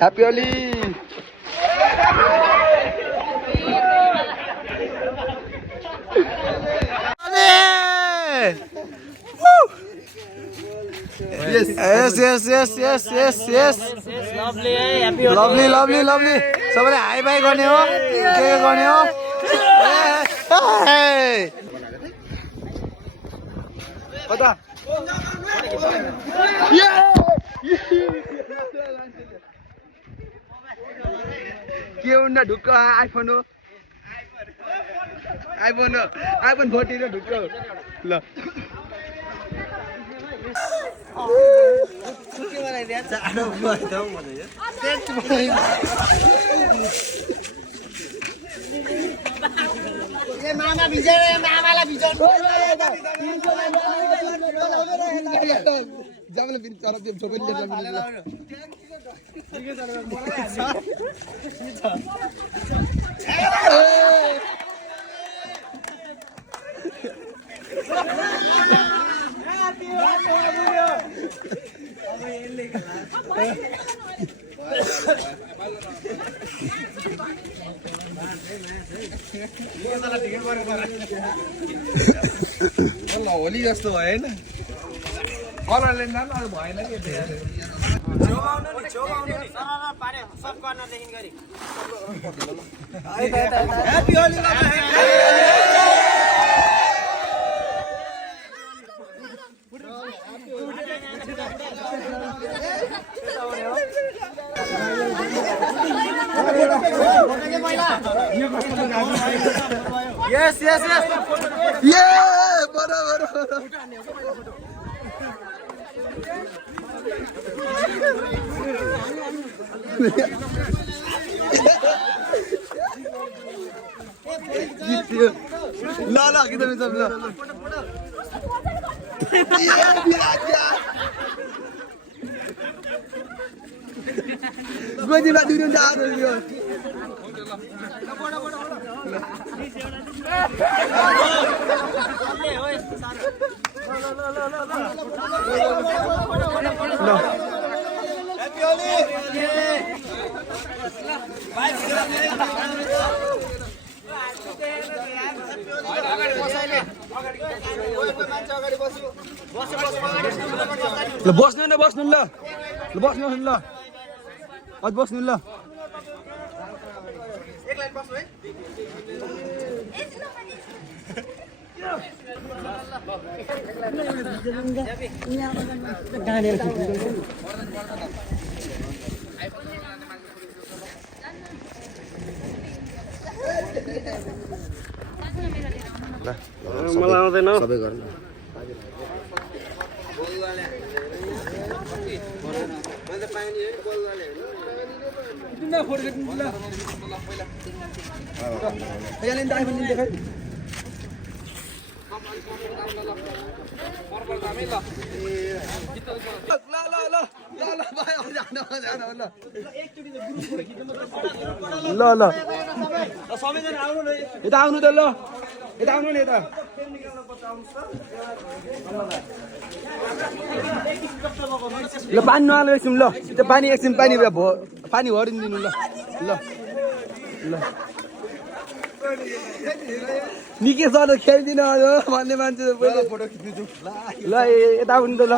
Happy Holi. Yes. Lovely. सबैले hi fi गर्ने हो के गर्ने हो कता के हुन्न ढुक्क आइफोन हो आइफोन 14 हो ढुक्क ल मामा भिजे मामालाई भिजाउनु जामले बिन चरा दियो छोपेन होली जस्तो भयो हैन कलरले नाम भएन के छेउमा आउनु नि सरर पारे सब गर्न देखिन गरी ह्यापी होली Yes. Yeah, बराबर. ला kita bisa bilang. Gua tidak duduk dah tu. Happy Holi. ल बस्नु ल अझ बस्नु ल एक लाइन बस्नु है मलाई आउँदैन सबै गर्नु मैले पाएँ नि गोल गर्ने हैन दुना फोड गर्नु ल यहाँ लिन आइफोन देखाइ ल भाइ जानु ल सबैजना आउनु न यता आउनु त ल यता आउनु नि यता ल पानी नहाल्नु एकछिन ल त्यो पानी एकछिन पानी भरिदिनु ल ल ल निकै सर खेल्दिन भन्ने मान्छे फोटो खिच्नु ल यता आउनु त ल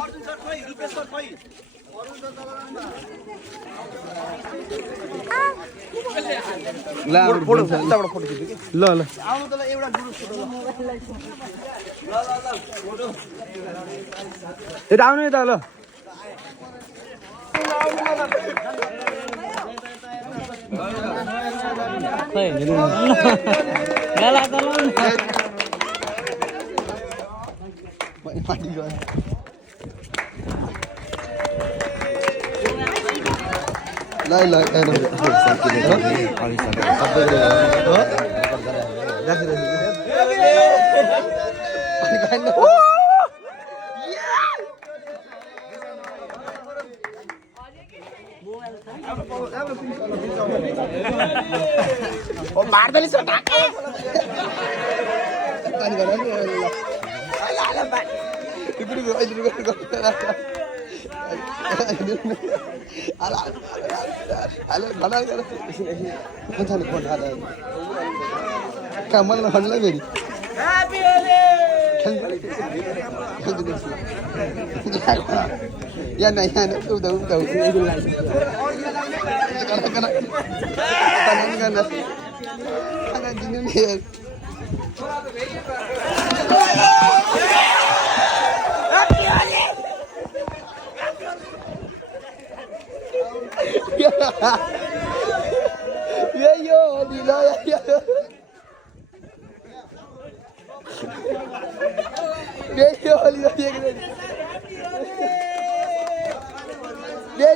फोटो खिच्नु ल ल आउनु त ल एउटा ग्रुप फोटो ल यता आउनु नि त ल ओ मार्दली छ ढाका पानी गरे नि आला पानी इकडे गो इकडे गो आला हेलो घना गरे कथाले फोन हाले कामल नहल्ला फेरि ह्यापी होली यहाँ उता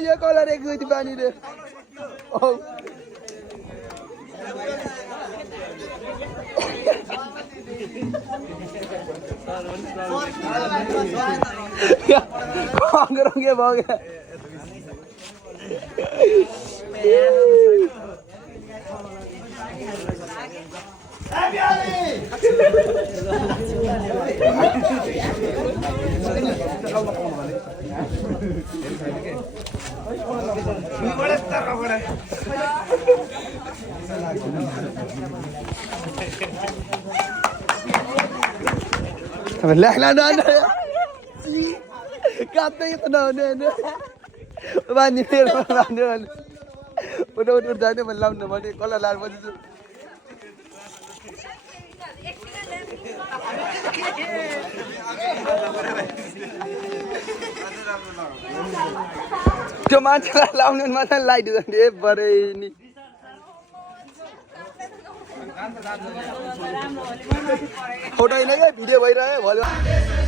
यो कलर एक गति पानी रे रंगे भयो क्या Lagla na ano Kapta yung tanaw na ano Bani nila ano Udah dahil malam naman Kala lahat mo dito त्यो मान्छेलाई लाउनु मात्र लाइदियो भने बरे नि फोटो होइन क्या भिडियो भइरह्यो भयो